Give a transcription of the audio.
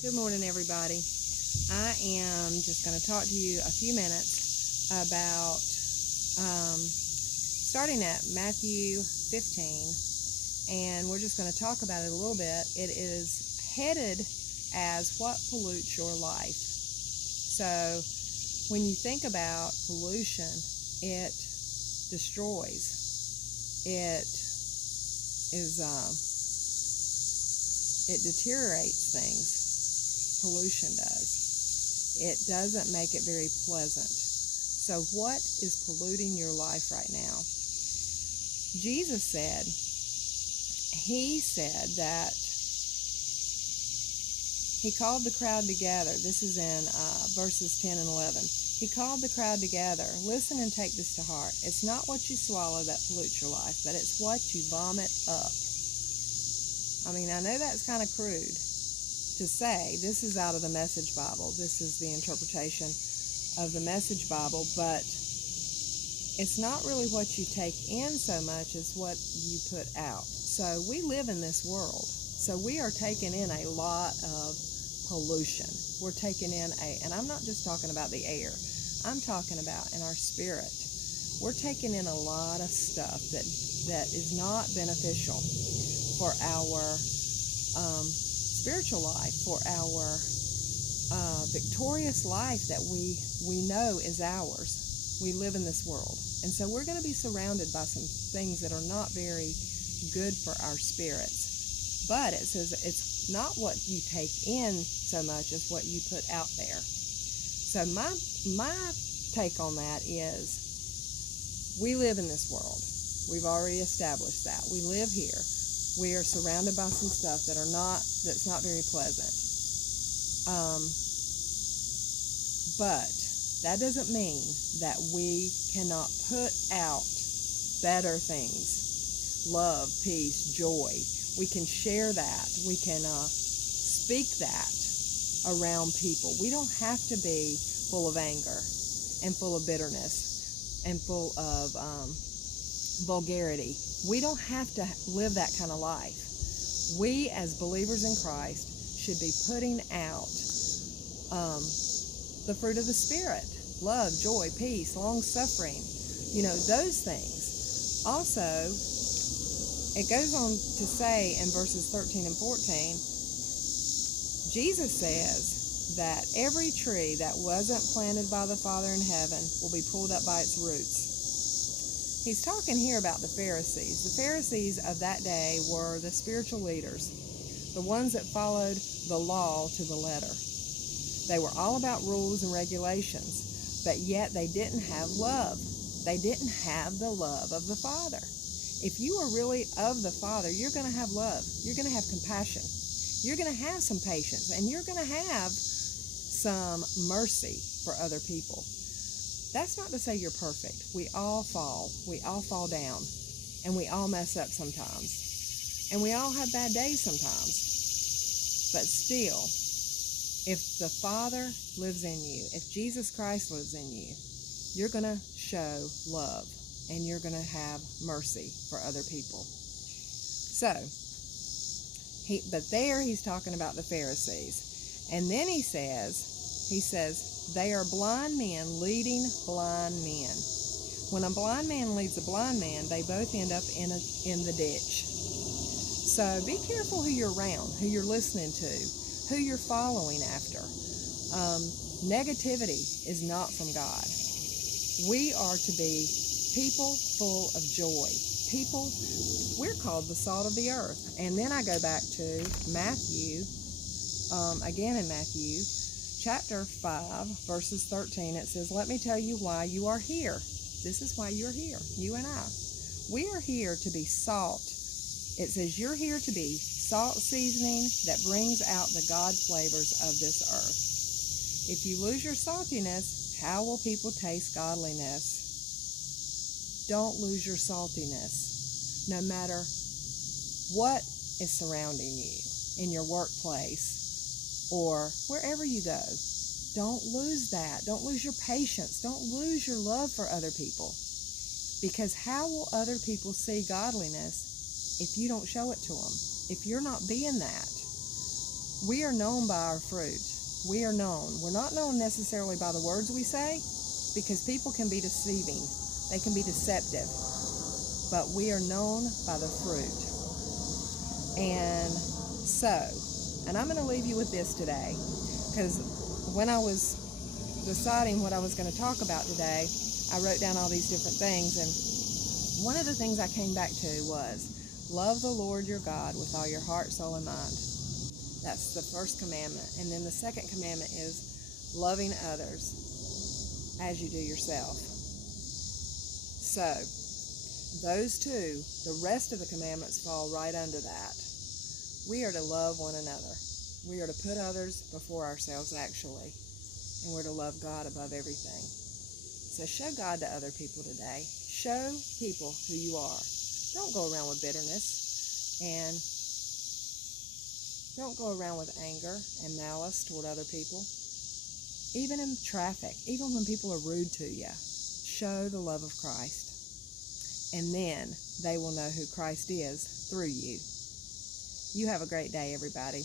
Good morning, everybody. I am just going to talk to you a few minutes about starting at Matthew 15, and we're just going to talk about it a little bit. It is headed as what pollutes your life. So when you think about pollution, it destroys. It deteriorates things. Pollution does. It doesn't make it very pleasant. So what is polluting your life right now? Jesus said that he called the crowd together. This is in verses 10 and 11. He called the crowd together. Listen and take this to heart. It's not what you swallow that pollutes your life, but it's what you vomit up. I mean, I know that's kind of crude to say. This is out of the Message Bible. This is the interpretation of the Message Bible, but it's not really what you take in so much as what you put out. So we live in this world. So we are taking in a lot of pollution. We're taking in and I'm not just talking about the air. I'm talking about in our spirit. We're taking in a lot of stuff that is not beneficial for our spiritual life, for our victorious life that we know is ours. We live in this world. And so we're going to be surrounded by some things that are not very good for our spirits. But it says it's not what you take in so much as what you put out there. So my take on that is we live in this world. We've already established that. We live here. We are surrounded by some stuff that's not very pleasant. But that doesn't mean that we cannot put out better things. Love, peace, joy. We can share that. We can speak that around people. We don't have to be full of anger and full of bitterness and full of vulgarity. We don't have to live that kind of life. We, as believers in Christ, should be putting out the fruit of the Spirit. Love, joy, peace, long-suffering. Those things. Also, it goes on to say in verses 13 and 14, Jesus says that every tree that wasn't planted by the Father in heaven will be pulled up by its roots. He's talking here about the Pharisees. The Pharisees of that day were the spiritual leaders, the ones that followed the law to the letter. They were all about rules and regulations, but yet they didn't have love. They didn't have the love of the Father. If you are really of the Father, you're going to have love. You're going to have compassion. You're going to have some patience, and you're going to have some mercy for other people. That's not to say you're perfect. We all fall. We all fall down. And we all mess up sometimes. And we all have bad days sometimes. But still, if the Father lives in you, if Jesus Christ lives in you, you're going to show love. And you're going to have mercy for other people. So, but there he's talking about the Pharisees. And then he says, they are blind men leading blind men. When a blind man leads a blind man, they both end up in the ditch. So be careful who you're around, who you're listening to, who you're following after. Negativity is not from God. We are to be people full of joy. We're called the salt of the earth. And then I go back to Matthew, again in Matthew, chapter 5, verses 13, it says, let me tell you why you are here. This is why you're here, you and I. We are here to be salt. It says you're here to be salt seasoning that brings out the God flavors of this earth. If you lose your saltiness, how will people taste godliness? Don't lose your saltiness, no matter what is surrounding you in your workplace, or wherever you go. Don't lose that. Don't lose your patience. Don't lose your love for other people. Because how will other people see godliness if you don't show it to them? If you're not being that. We are known by our fruit. We are known. We're not known necessarily by the words we say, because people can be deceiving. They can be deceptive. But we are known by the fruit. And so, and I'm going to leave you with this today, because when I was deciding what I was going to talk about today, I wrote down all these different things, and one of the things I came back to was, love the Lord your God with all your heart, soul, and mind. That's the first commandment. And then the second commandment is loving others as you do yourself. So, those two, the rest of the commandments fall right under that. We are to love one another. We are to put others before ourselves, actually. And we're to love God above everything. So show God to other people today. Show people who you are. Don't go around with bitterness, and don't go around with anger and malice toward other people. Even in traffic, even when people are rude to you, show the love of Christ. And then they will know who Christ is through you. You have a great day, everybody.